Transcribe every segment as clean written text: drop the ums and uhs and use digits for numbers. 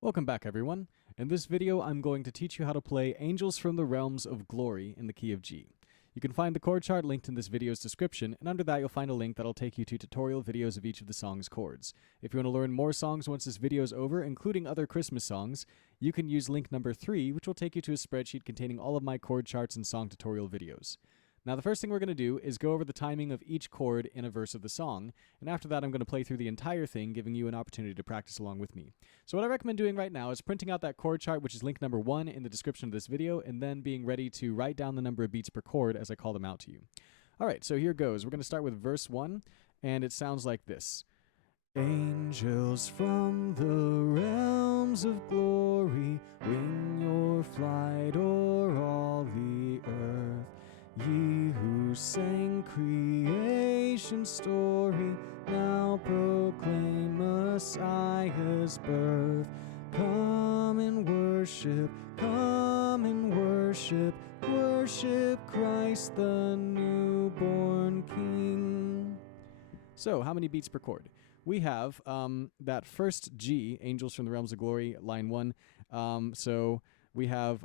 Welcome back, everyone. In this video, I'm going to teach you how to play Angels from the Realms of Glory in the key of G. You can find the chord chart linked in this video's description, and under that you'll find a link that'll take you to tutorial videos of each of the song's chords. If you want to learn more songs once this video is over, including other Christmas songs, you can use link number 3, which will take you to a spreadsheet containing all of my chord charts and song tutorial videos. Now, the first thing we're going to do is go over the timing of each chord in a verse of the song, and after that I'm going to play through the entire thing, giving you an opportunity to practice along with me. So what I recommend doing right now is printing out that chord chart, which is link number 1 in the description of this video, and then being ready to write down the number of beats per chord as I call them out to you. Alright, so here goes. We're going to start with verse 1, and it sounds like this. Angels from the realms of glory, wing your flight o'er all the earth. Ye who sang creation's story, now proclaim Messiah's birth. Come and worship, worship Christ the newborn King. So, how many beats per chord? We have that first G, Angels from the Realms of Glory, line 1. So we have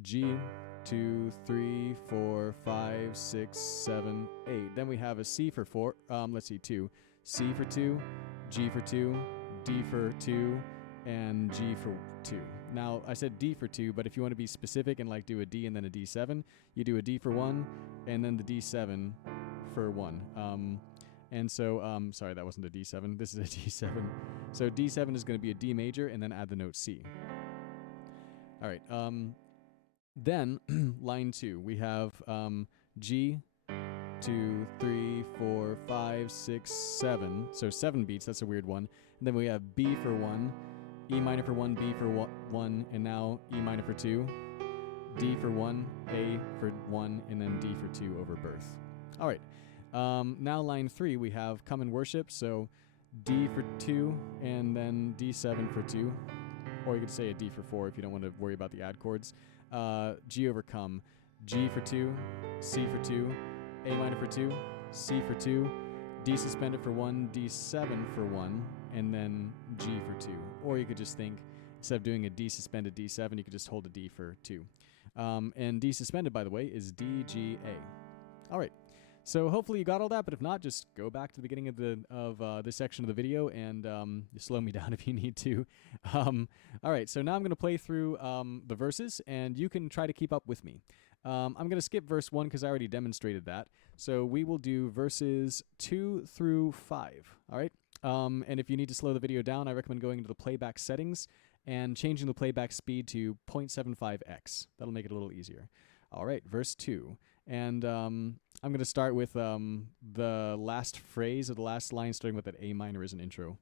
G, 2, 3, 4, 5, 6, 7, 8. Then we have a C for 4. Let's see, 2. C for 2, G for 2, D for 2, and G for 2. Now, I said D for 2, but if you want to be specific and like do a D and then a D7, you do a D for 1 and then the D7 for 1. And so, sorry, that wasn't a D7. This is a D7. So D7 is going to be a D major and then add the note C. All right. Then, line 2, we have G, 2, 3, 4, 5, 6, 7. So 7 beats, that's a weird one. And then we have B for 1, E minor for 1, B for 1, and now E minor for 2, D for 1, A for 1, and then D for 2 over birth. All right, now line 3, we have come and worship. So D for 2, and then D7 for 2. Or you could say a D for 4 if you don't want to worry about the add chords. G over come. G for 2, C for 2, A minor for 2, C for 2, D suspended for 1, D7 for 1, and then G for 2. Or you could just think, instead of doing a D suspended D7, you could just hold a D for 2. And D suspended, by the way, is D, G, A. All right. So hopefully you got all that, but if not, just go back to the beginning of this section of the video and slow me down if you need to. All right, so now I'm going to play through the verses, and you can try to keep up with me. I'm going to skip verse 1 because I already demonstrated that. So we will do verses 2 through 5, all right? And if you need to slow the video down, I recommend going into the playback settings and changing the playback speed to 0.75x. That'll make it a little easier. All right, verse 2. And I'm going to start with the last phrase of the last line, starting with that A minor as an intro.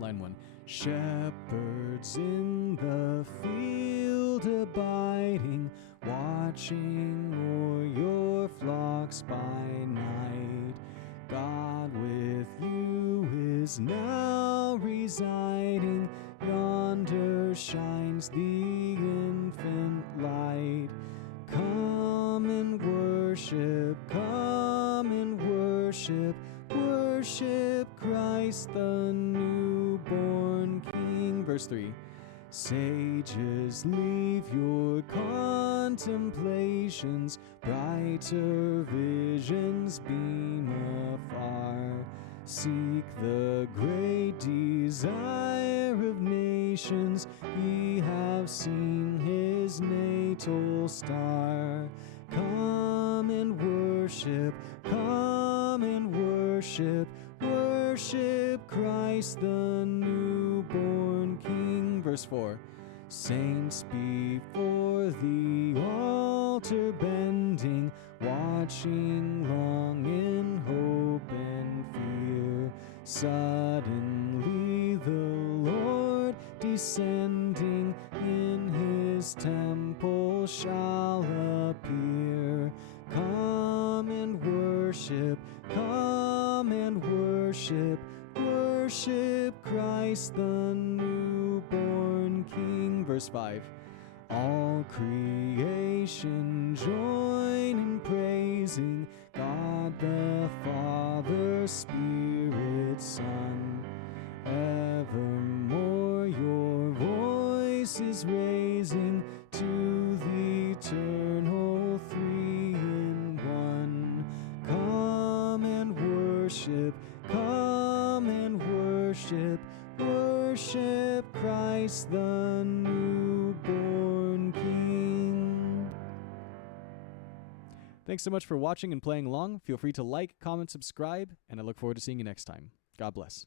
Line 1. Shepherds in the field abiding, watching o'er your flocks by night. God with you is now residing, yonder shines the infant light. Come and worship, worship Christ the newborn King. Verse 3. Sages, leave your contemplations, brighter visions beam afar. Seek the great desire of nations, ye have seen his natal star. Come and worship, worship Christ the newborn King. Verse 4. Saints before the altar bending, watching long in hope and fear. Suddenly the Lord descending in his temple shall appear. Come and worship, worship Christ the newborn King. Verse 5. All creation join in praising God the Father your Spirit, Son. Evermore your voice is raising to the eternal three in one. Come and worship, worship Christ the newborn King. Thanks so much for watching and playing along. Feel free to like, comment, subscribe, and I look forward to seeing you next time. God bless.